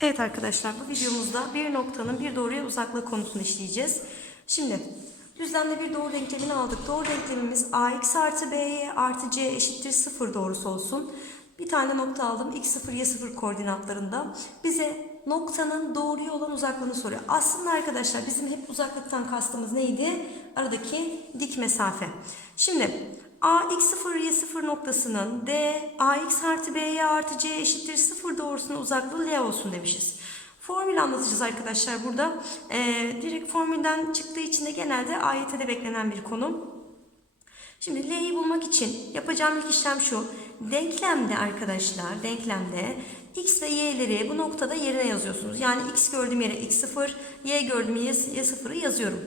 Evet arkadaşlar bu videomuzda bir noktanın bir doğruya uzaklığı konusunu işleyeceğiz. Şimdi düzlemde bir doğru denklemini aldık. Doğru denklemimiz ax artı by artı c eşittir 0 doğrusu olsun. Bir tane nokta aldım x0 y0 koordinatlarında. Bize noktanın doğruya olan uzaklığını soruyor. Aslında arkadaşlar bizim hep uzaklıktan kastımız neydi? Aradaki dik mesafe. Şimdi ax0 y0 noktasının d ax artı by artı c eşittir 0 doğrusunun uzaklığı l olsun demişiz. Formül anlatacağız arkadaşlar burada. Ee, direkt formülden çıktığı için de genelde AYT'de beklenen bir konu. Şimdi L'yi bulmak için yapacağım ilk işlem şu. Denklemde arkadaşlar, denklemde x ve y'leri bu noktada yerine yazıyorsunuz. Yani x gördüğüm yere x0, y gördüğüm yere y0'ı yazıyorum.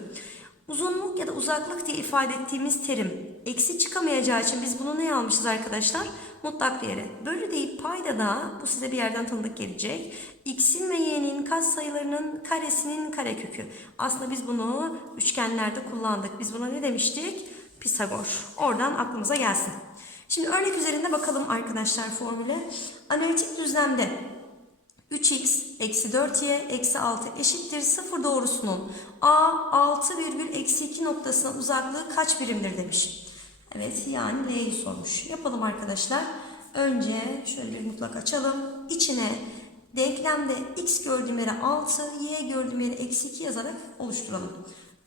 Uzunluk ya da uzaklık diye ifade ettiğimiz terim eksi çıkamayacağı için biz bunu ne almışız arkadaşlar? Mutlak değere. Bölü deyip payda da bu size bir yerden tanıdık gelecek. X'in ve y'nin katsayılarının karesinin karekökü. Aslında biz bunu üçgenlerde kullandık. Biz buna ne demiştik? Pisagor. Oradan aklımıza gelsin. Şimdi örnek üzerinde bakalım arkadaşlar formüle. Analitik düzlemde 3x eksi 4y eksi 6 eşittir 0 doğrusunun a 6 virgül eksi 2 noktasına uzaklığı kaç birimdir demiş. Evet yani L'yi sormuş. Yapalım arkadaşlar. Önce şöyle bir mutlak açalım. İçine denklemde x gördüğüm yere 6, y gördüğüm yere eksi 2 yazarak oluşturalım.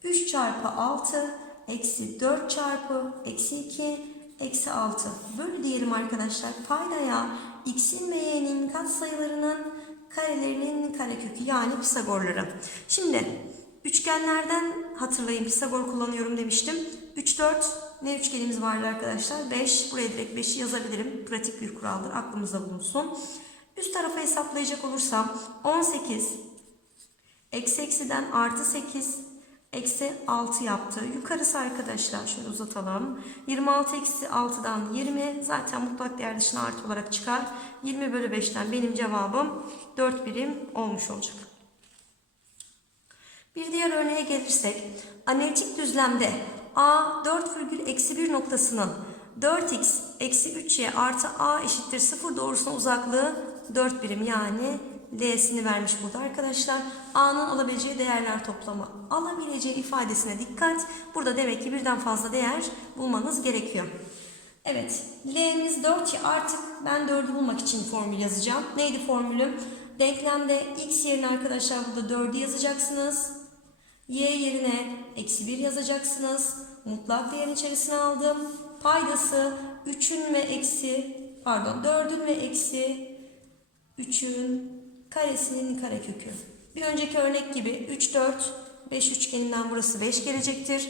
3 çarpı 6 eksi 4 çarpı eksi 2 eksi 6 bölü diyelim arkadaşlar. Paydaya x'in ve y'nin katsayılarının karelerinin karekökü yani Pisagorları. Şimdi üçgenlerden hatırlayın Pisagor kullanıyorum demiştim. 3 4 ne üçgenimiz vardı arkadaşlar? 5. Buraya direkt 5'i yazabilirim. Pratik bir kuraldır. Aklımızda bulunsun. Üst tarafa hesaplayacak olursam 18 eksi eksiden artı 8 eksi 6 yaptı. Yukarısı arkadaşlar şöyle uzatalım. 26 eksi 6'dan 20 zaten mutlak değer dışına artı olarak çıkar. 20 bölü 5'ten benim cevabım 4 birim olmuş olacak. Bir diğer örneğe gelirsek analitik düzlemde a 4 virgül eksi 1 noktasının 4x eksi 3y artı a eşittir 0 doğrusuna uzaklığı 4 birim yani L'sini vermiş burada arkadaşlar. A'nın alabileceği değerler toplamı alabileceği ifadesine dikkat. Burada demek ki birden fazla değer bulmanız gerekiyor. Evet L'miz 4 artık ben 4'ü bulmak için formül yazacağım. Neydi formülüm? Denklemde x yerine arkadaşlar burada 4'ü yazacaksınız. Y yerine eksi 1 yazacaksınız. Mutlak değerin içerisine aldım. Paydası 3'ün ve eksi pardon 4'ün ve eksi 3'ün karesinin karekökü. Bir önceki örnek gibi 3, 4, 5 üçgeninden burası 5 gelecektir.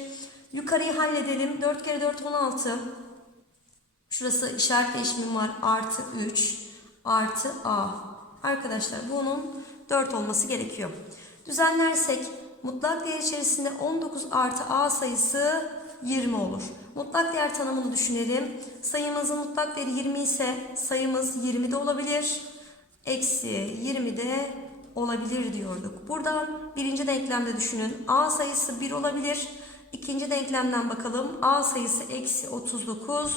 Yukarıyı halledelim. 4 kere 4, 16. Şurası işaret değişimim var. Artı 3, artı A. Arkadaşlar bunun 4 olması gerekiyor. Düzenlersek mutlak değer içerisinde 19 artı A sayısı 20 olur. Mutlak değer tanımını düşünelim. Sayımızın mutlak değeri 20 ise sayımız 20 de olabilir eksi 20 de olabilir diyorduk. Buradan birinci denklemde düşünün. A sayısı 1 olabilir. İkinci denklemden bakalım. A sayısı eksi 39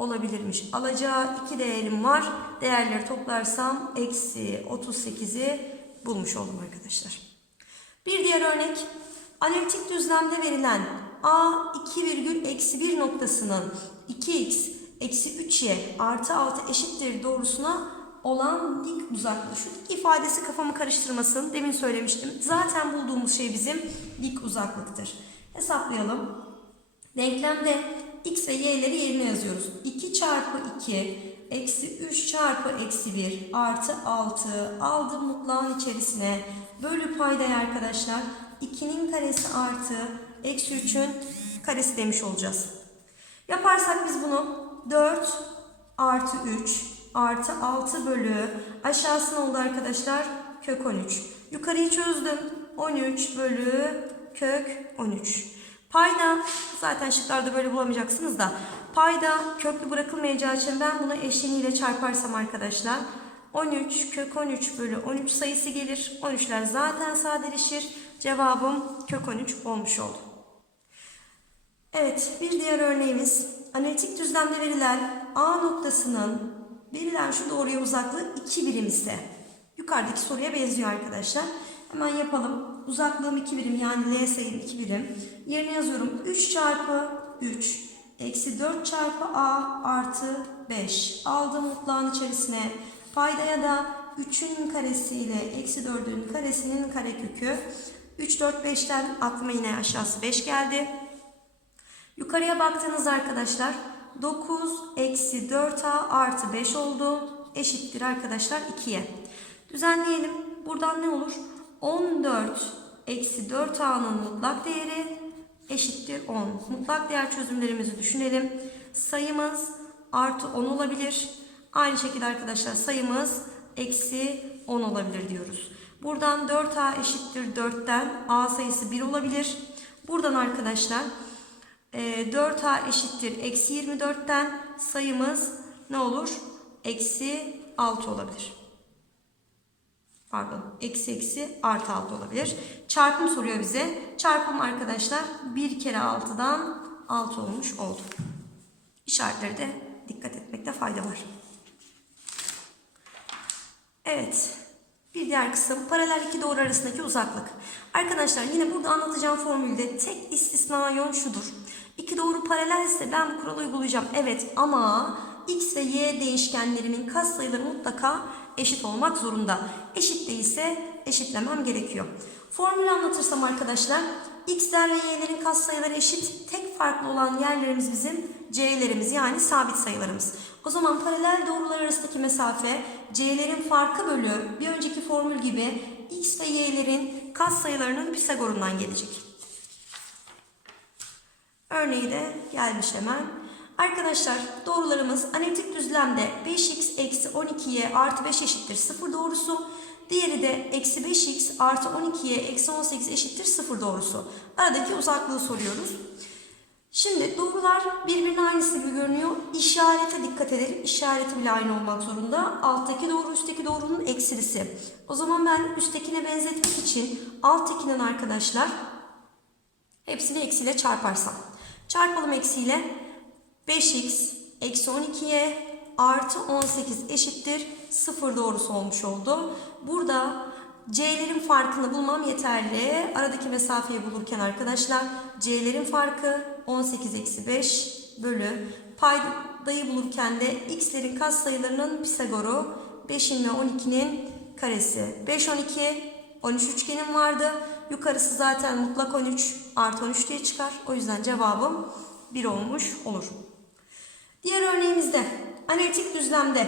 olabilirmiş. Alacağı iki değerim var. Değerleri toplarsam eksi 38'i bulmuş oldum arkadaşlar. Bir diğer örnek. Analitik düzlemde verilen A 2 virgül eksi 1 noktasının 2x eksi 3y artı 6 eşittir doğrusuna olan dik uzaklığı. Şu dik ifadesi kafamı karıştırmasın. Demin söylemiştim. Zaten bulduğumuz şey bizim dik uzaklıktır. Hesaplayalım. Denklemde x ve y'leri yerine yazıyoruz. 2 çarpı 2 eksi 3 çarpı eksi 1 artı 6 aldım mutlağın içerisine. Bölü paydayı arkadaşlar 2'nin karesi artı eksi 3'ün karesi demiş olacağız. Yaparsak biz bunu 4 artı 3 artı 6 bölü aşağısı ne oldu arkadaşlar? Kök 13. Yukarıyı çözdüm. 13 bölü kök 13. Payda zaten şıklarda böyle bulamayacaksınız da payda köklü bırakılmayacağı için ben bunu eşleniyle çarparsam arkadaşlar 13 kök 13 bölü 13 sayısı gelir. 13'ler zaten sadeleşir. Cevabım kök 13 olmuş oldu. Evet bir diğer örneğimiz analitik düzlemde verilen A noktasının verilen şu doğruya uzaklığı 2 birim ise yukarıdaki soruya benziyor arkadaşlar. Hemen yapalım. Uzaklığım 2 birim yani L sayım 2 birim. Yerine yazıyorum 3 çarpı 3 eksi 4 çarpı A artı 5. Aldığım mutlağın içerisine paydaya da 3'ün karesi ile eksi 4'ün karesinin karekökü. 3, 4, 5'ten aklıma yine aşağısı 5 geldi. Yukarıya baktığınızda arkadaşlar 9 eksi 4a artı 5 oldu. Eşittir arkadaşlar 2'ye. Düzenleyelim. Buradan ne olur? 14 eksi 4a'nın mutlak değeri eşittir 10. Mutlak değer çözümlerimizi düşünelim. Sayımız artı 10 olabilir. Aynı şekilde arkadaşlar sayımız eksi 10 olabilir diyoruz. Buradan 4a eşittir 4'ten a sayısı 1 olabilir. Buradan arkadaşlar e, 4a eşittir eksi 24'ten sayımız ne olur? Eksi 6 olabilir. Pardon. Eksi eksi artı 6 olabilir. Çarpım soruyor bize. Çarpım arkadaşlar 1 kere 6'dan 6 olmuş oldu. İşaretleri de dikkat etmekte fayda var. Evet. Bir diğer kısım paralel iki doğru arasındaki uzaklık. Arkadaşlar yine burada anlatacağım formülde tek istisna yön şudur. İki doğru paralelse ben bu kuralı uygulayacağım. Evet ama x ve y değişkenlerimin katsayıları mutlaka eşit olmak zorunda. Eşit değilse eşitlemem gerekiyor. Formülü anlatırsam arkadaşlar x'ler ve y'lerin katsayıları eşit. Tek farklı olan yerlerimiz bizim c'lerimiz yani sabit sayılarımız. O zaman paralel doğrular arasındaki mesafe c'lerin farkı bölü bir önceki formül gibi x ve y'lerin katsayılarının Pisagor'undan gelecek. Örneği de gelmiş hemen. Arkadaşlar doğrularımız analitik düzlemde 5x eksi 12y artı 5 eşittir 0 doğrusu. Diğeri de eksi 5x artı 12y eksi 18 eşittir 0 doğrusu. Aradaki uzaklığı soruyoruz. Şimdi doğrular birbirine aynısı gibi görünüyor. İşarete dikkat edelim. İşareti bile aynı olmak zorunda. Alttaki doğru üstteki doğrunun eksilisi. O zaman ben üsttekine benzetmek için alttakinin arkadaşlar hepsini eksiyle çarparsam. Çarpalım eksiyle 5x eksi 12y artı 18 eşittir 0 doğrusu olmuş oldu. Burada c'lerin farkını bulmam yeterli. Aradaki mesafeyi bulurken arkadaşlar c'lerin farkı 18 eksi 5 bölü paydayı bulurken de x'lerin katsayılarının Pisagor'u 5'in ve 12'nin karesi. 5 12 13 üçgenim vardı. Yukarısı zaten mutlak 13 artı 13 diye çıkar. O yüzden cevabım 1 olmuş olur. Diğer örneğimizde analitik düzlemde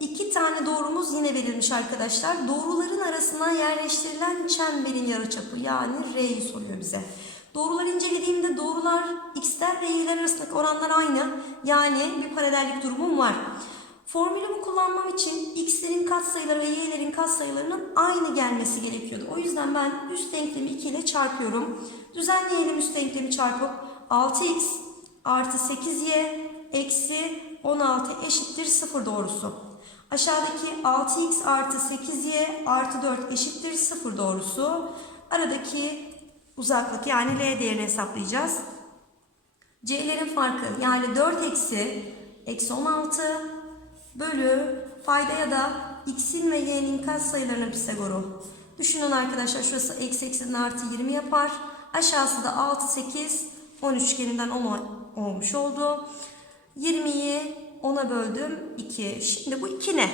iki tane doğrumuz yine verilmiş arkadaşlar. Doğruların arasına yerleştirilen çemberin yarıçapı yani R'yi soruyor bize. Doğruları incelediğimde doğrular x'ler ve y'ler arasındaki oranlar aynı. Yani bir paralellik durumum var. Formülümü kullanmam için x'lerin katsayıları ve y'lerin katsayılarının aynı gelmesi gerekiyordu. O yüzden ben üst denklemi 2 ile çarpıyorum. Düzenleyelim üst denklemi çarpıp 6x artı 8y eksi 16 eşittir 0 doğrusu. Aşağıdaki 6x artı 8y artı 4 eşittir 0 doğrusu. Aradaki uzaklık yani L değerini hesaplayacağız. C'lerin farkı yani 4 eksi eksi 16 bölü paydaya da x'in ve y'nin katsayılarının Pisagor'u. Düşünün arkadaşlar şurası eksi eksinin artı 20 yapar. Aşağısı da 6, 8, 10 üçgeninden 10 olmuş oldu. 20'yi 10'a böldüm 2. Şimdi bu 2 ne?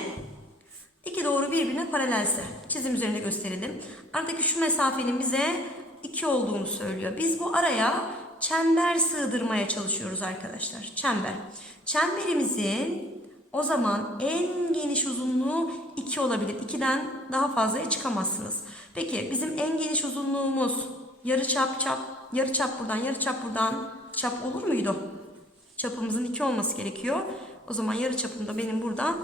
İki doğru birbirine paralelse. Çizim üzerinde gösterelim. Aradaki şu mesafenin bize 2 olduğunu söylüyor. Biz bu araya çember sığdırmaya çalışıyoruz arkadaşlar. Çember. Çemberimizin o zaman en geniş uzunluğu 2 olabilir. 2'den daha fazlaya çıkamazsınız. Peki bizim en geniş uzunluğumuz yarı çap çap, yarı çap buradan, yarı çap buradan çap olur muydu? Çapımızın 2 olması gerekiyor. O zaman yarı çapım da benim buradan